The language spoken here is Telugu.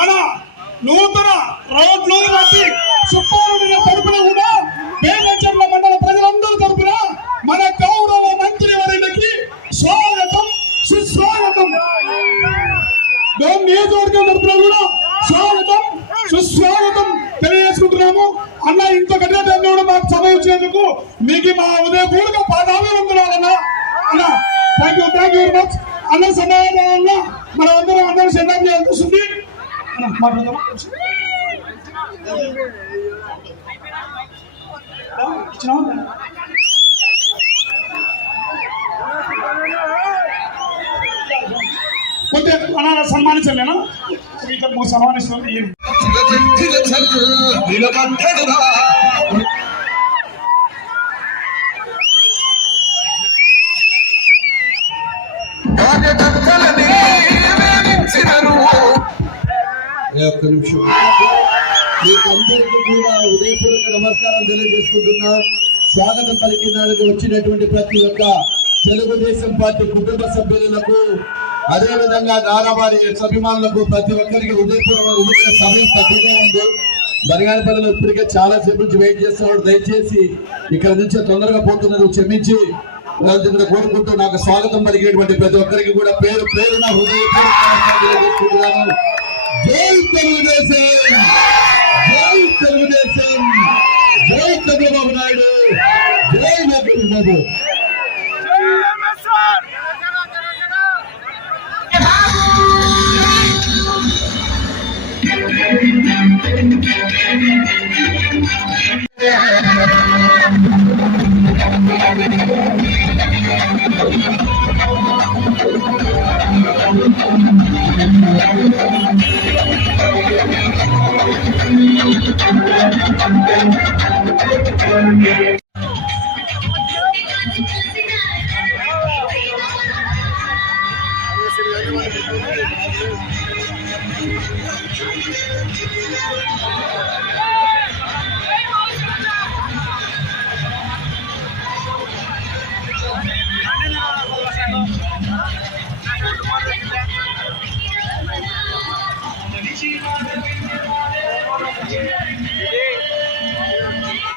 మన నూతన రోడ్లు వంటి సుబ్బారెడ్డి తరపున కూడా వేలచెర్ల మండల ప్రజలందరి తరపున మన గౌరవ మంత్రి వర్యులకి స్వాగతం సుస్వాగతం. నియోజకవర్గం తరపున కూడా స్వాగతం సుస్వాగతం తెలియజేసుకుంటున్నాము. అన్న ఇంత గట్టిగా కూడా మాకు సమయం ఇచ్చినందుకు మీకు మా ఉదయపూర్వక పాదాభివందనాలు అన్న. అన్న థ్యాంక్ యూ వెరీ మచ్. అన్న సమాధానంలో మనం అందరం సెంటర్ చేయాల్సి వస్తుంది. మాట్లాడదామా? కొద్దిగా అన్న సన్మానించలేనా? సన్మానిస్తుంది. ఒక్క నిమిషం మీకందరికీ కూడా ఉదయపూర్వక నమస్కారం తెలియజేసుకుంటున్నా. స్వాగతం పలికినానికి వచ్చినటువంటి ప్రతి ఒక్క తెలుగుదేశం పార్టీ కుటుంబ సభ్యులకు, అదేవిధంగా నారావారి అభిమానులకు ప్రతి ఒక్కరికి ఉదయపూర్వక సమయం తక్కువగా ఉంది. బనగానపల్లిలో ఇప్పటికే చాలా సేపు నుంచి వెయిట్ చేస్తున్నాడు. దయచేసి ఇక్కడ నుంచి తొందరగా పోతున్నారు, క్షమించి కోరుకుంటూ నాకు స్వాగతం పలికినటువంటి ప్రతి ఒక్కరికి కూడా పేరు పేరున హృదయపూర్వక తెలియజేసుకుంటున్నాను. జై తెలుగుదేశం, జై తెలుగుదేశం, జై చంద్రబాబు నాయుడు, జై బాబు.